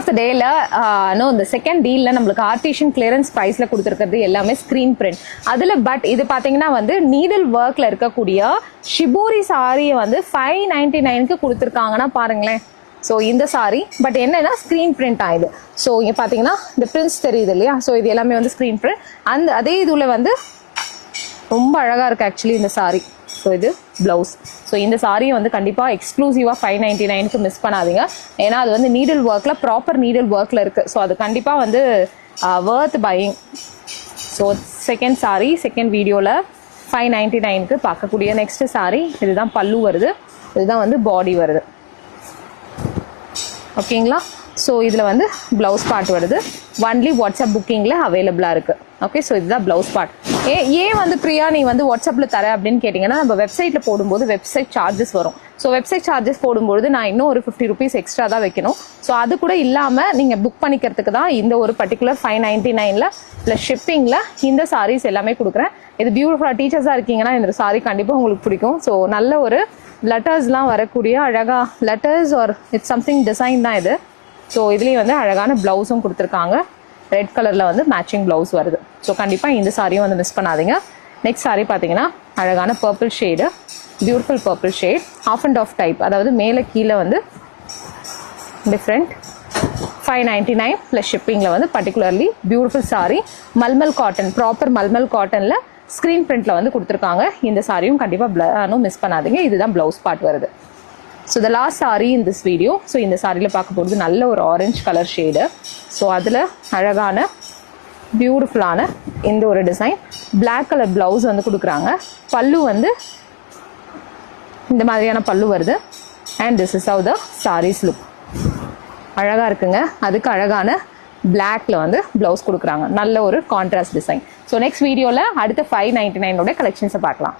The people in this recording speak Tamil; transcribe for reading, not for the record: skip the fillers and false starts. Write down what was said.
ஆஃப் த டேல இந்த செகண்ட் டீல்ல நம்மளுக்கு ஆர்டிஷியன் கிளியரன்ஸ் பிரைஸ்ல கொடுத்துருக்கிறது எல்லாமே ஸ்கிரீன் பிரிண்ட். அதுல பட் இது பாத்தீங்கன்னா வந்து நீடில் ஒர்க்ல இருக்கக்கூடிய ஷிபோரி சாரியை வந்து 599க்கு கொடுத்துருக்காங்கன்னா பாருங்களேன். ஸோ இந்த சாரி பட் என்னன்னா ஸ்க்ரீன் பிரிண்ட் ஆகுது. ஸோ இங்கே பார்த்தீங்கன்னா இந்த பிரிண்ட்ஸ் தெரியுது இல்லையா. ஸோ இது எல்லாமே வந்து ஸ்க்ரீன் பிரிண்ட். அதே இதில் வந்து ரொம்ப அழகாக இருக்குது ஆக்சுவலி இந்த சாரி. ஸோ இது ப்ளவுஸ். ஸோ இந்த சாரியை வந்து கண்டிப்பாக எக்ஸ்க்ளூசிவாக 599க்கு மிஸ் பண்ணாதீங்க. ஏன்னா அது வந்து நீடில் ஒர்க்கில் ப்ராப்பர் நீடில் ஒர்க்கில் இருக்குது. ஸோ அது கண்டிப்பாக வந்து worth buying. So second sorry second வீடியோவில் 599க்கு பார்க்கக்கூடிய நெக்ஸ்ட் சாரி. இதுதான் பல்லு வருது, இதுதான் வந்து பாடி வருது. ஓகேங்களா. ஸோ இதில் வந்து ப்ளவுஸ் பார்ட் வருது. ஒன்லி வாட்ஸ்அப் புக்கிங்கில் அவைலபிளாக இருக்குது. ஓகே. ஸோ இதுதான் ப்ளவுஸ் பார்ட். ஏன் வந்து பிரியா நீ வந்து வாட்ஸ்அப்பில் தர அப்படின்னு கேட்டிங்கன்னா, நம்ம வெப்சைட்டில் போடும்போது வெப்சைட் சார்ஜஸ் வரும். ஸோ வெப்சைட் சார்ஜஸ் போடும்போது நான் இன்னும் ஒரு 50 rupees எக்ஸ்ட்ரா தான் வைக்கணும். ஸோ அது கூட இல்லாமல் நீங்கள் புக் பண்ணிக்கிறதுக்கு தான் இந்த ஒரு பர்டிகுலர் 599ல் ப்ளஸ் ஷிப்பிங்கில் இந்த சாரீஸ் எல்லாமே கொடுக்குறேன். இது பியூட்டிஃபுல்லாக டீச்சர்ஸாக இருக்கீங்கன்னா இந்த சாரீ கண்டிப்பாக உங்களுக்கு பிடிக்கும். ஸோ நல்ல ஒரு லெட்டர்ஸ்லாம் வரக்கூடிய அழகாக letters are it's something design தான் இது. ஸோ இதுலேயும் வந்து அழகான ப்ளவுஸும் கொடுத்துருக்காங்க. ரெட் கலரில் வந்து மேட்சிங் ப்ளவுஸ் வருது. ஸோ கண்டிப்பாக இந்த சாரியும் வந்து மிஸ் பண்ணாதீங்க. நெக்ஸ்ட் சாரி பார்த்தீங்கன்னா அழகான purple shade, beautiful purple shade, half and half type. அதாவது மேலே கீழே வந்து டிஃப்ரெண்ட். 599 ப்ளஸ் ஷிப்பிங்கில் வந்து பர்டிகுலர்லி பியூட்டிஃபுல் சாரி. மல்மல் காட்டன், ப்ராப்பர் மல்மல் காட்டனில் ஸ்க்ரீன் பிரிண்ட்டில் வந்து கொடுத்துருக்காங்க. இந்த சாரியும் கண்டிப்பாக மிஸ் பண்ணாதீங்க. இதுதான் ப்ளவுஸ் பார்ட் வருது. So the last sorry in this video. So இந்த சாரியில் பார்க்க போகிறது நல்ல ஒரு ஆரஞ்சு கலர் ஷேடு. ஸோ அதில் அழகான பியூட்டிஃபுல்லான இந்த ஒரு டிசைன். பிளாக் கலர் ப்ளவுஸ் வந்து கொடுக்குறாங்க. பல்லு வந்து இந்த மாதிரியான பல்லு வருது. And this is how the sarees look. அழகாக இருக்குங்க. அதுக்கு அழகான பிளாக்ல வந்து ப்ளவுஸ் கொடுக்குறாங்க. நல்ல ஒரு கான்ட்ராஸ்ட் டிசைன். ஸோ நெக்ஸ்ட் வீடியோவில் அடுத்த 599 கலெக்ஷன்ஸை பார்க்கலாம்.